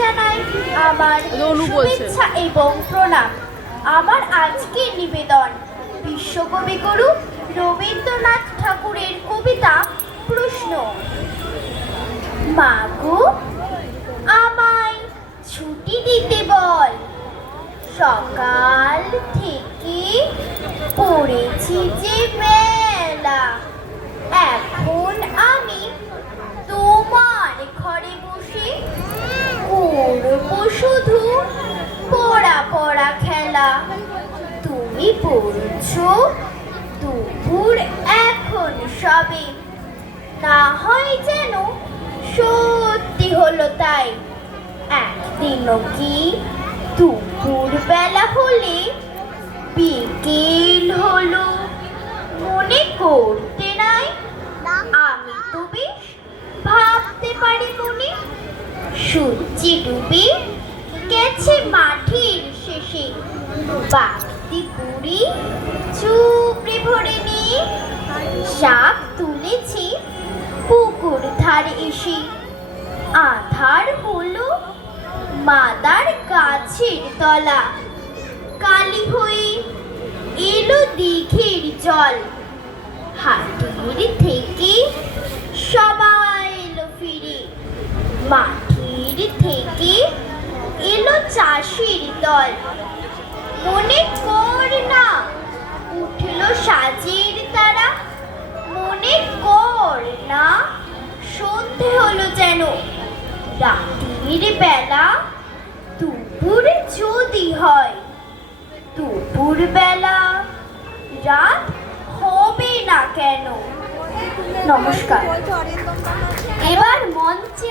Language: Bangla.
জানাই আমার শুভেচ্ছা এবং প্রণাম। আমার আজকের নিবেদন বিশ্বকবি গুরু রবীন্দ্রনাথ ঠাকুরের কবিতা প্রশ্ন। মাগো আমায় ছুটি দিতে বল, সকাল থেকে পড়েছি যে মেলা। এখন আমি তোমার ঘরে বসে করবো শুধু পড়া পড়া খেলা। তুমি পড়ছো দুপুর এখন সবে, না হয় যেন সত্যি হলো তাই। একদিনও কি দুপুর বেলা হলে বিকেল হলো মনে করতে নাই? আমি তো বেশ ভাবতে পারি মনে, সূর্যি ডুবে গেছে মাঠের শেষে। বাড়তি পুরি চুপড়ে ভরে নিয়ে শাক তুলেছি পুকুর ধারে এসে। আধার হলো মাদার গাছের তলা, কালি হয়ে এলো দিঘির জল। হাটের থেকে সবাই এলো ফিরে, মাঠের থেকে এলো চাষির দল। মনে কর না উঠল সাজের তারা, মনে কর না সন্ধে হলো যেন। রাতের বেলা দুপুর যদি হয়, দুপুর বেলা রাত হবে না কেন? নমস্কার। এবার মঞ্চে